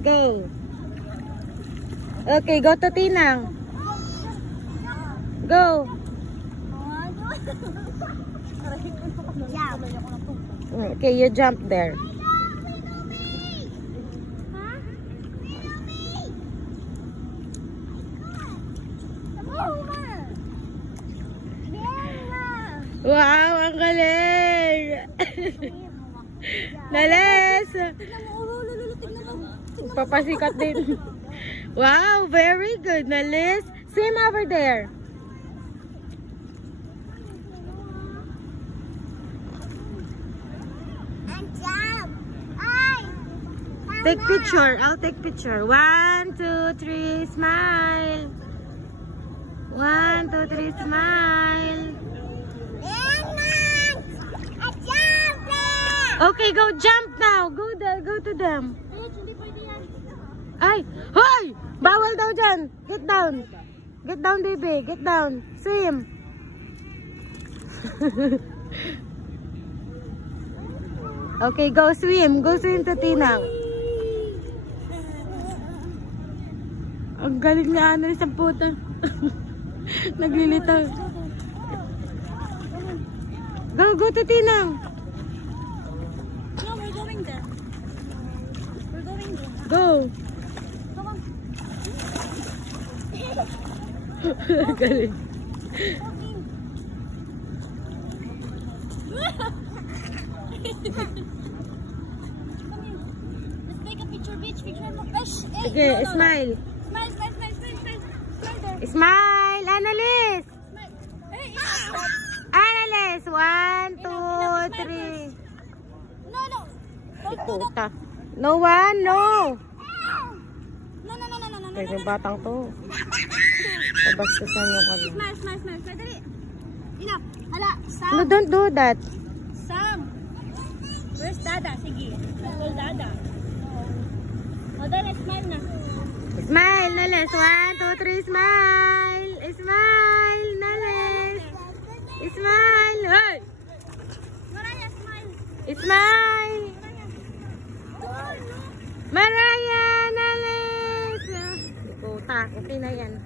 Go. Okay, go to Tinang. Go. Okay, you jump there. Wow, ang galing! Nales! Papasikat din. Wow, very good, Nales. Swim over there. Take picture. I'll take picture. 1, 2, 3, smile. 1, 2, 3, smile. Okay, go jump now. Go there, go to them. Ay, hoy! Bawal daw dyan. Get down. Get down, baby. Get down. Swim. Okay, go swim. Go swim to Tinang. Ang galing na ano sa puta. Naglilitaw. Go to Tinang. No, we're going there. We're going there. Go. Come on. Galing. Let's take a picture, bitch. Picture mo. Okay, smile. Smile, smile, smile, smile, smile. Smile there. Smile, Annalise. Smile. Hey, Annalise, 1, 2, 3. No, no. Don't do that. Puta. No one, no. No, no, no, no, no, no, Kaya no, may no. batang to. Pabastusan nyo kami. Smile, smile, smile. Smile, dali. Enough. Hala, Sam. No, don't do that. Sam. Where's Dada? Sige. Where's Dada? O, dali, smile na. Smile, Nales. 1, 2, 3, smile. Smile, Nales. Smile. Hey! Mariah, smile. Smile. Mariah, Nales. Puta, okay na yan.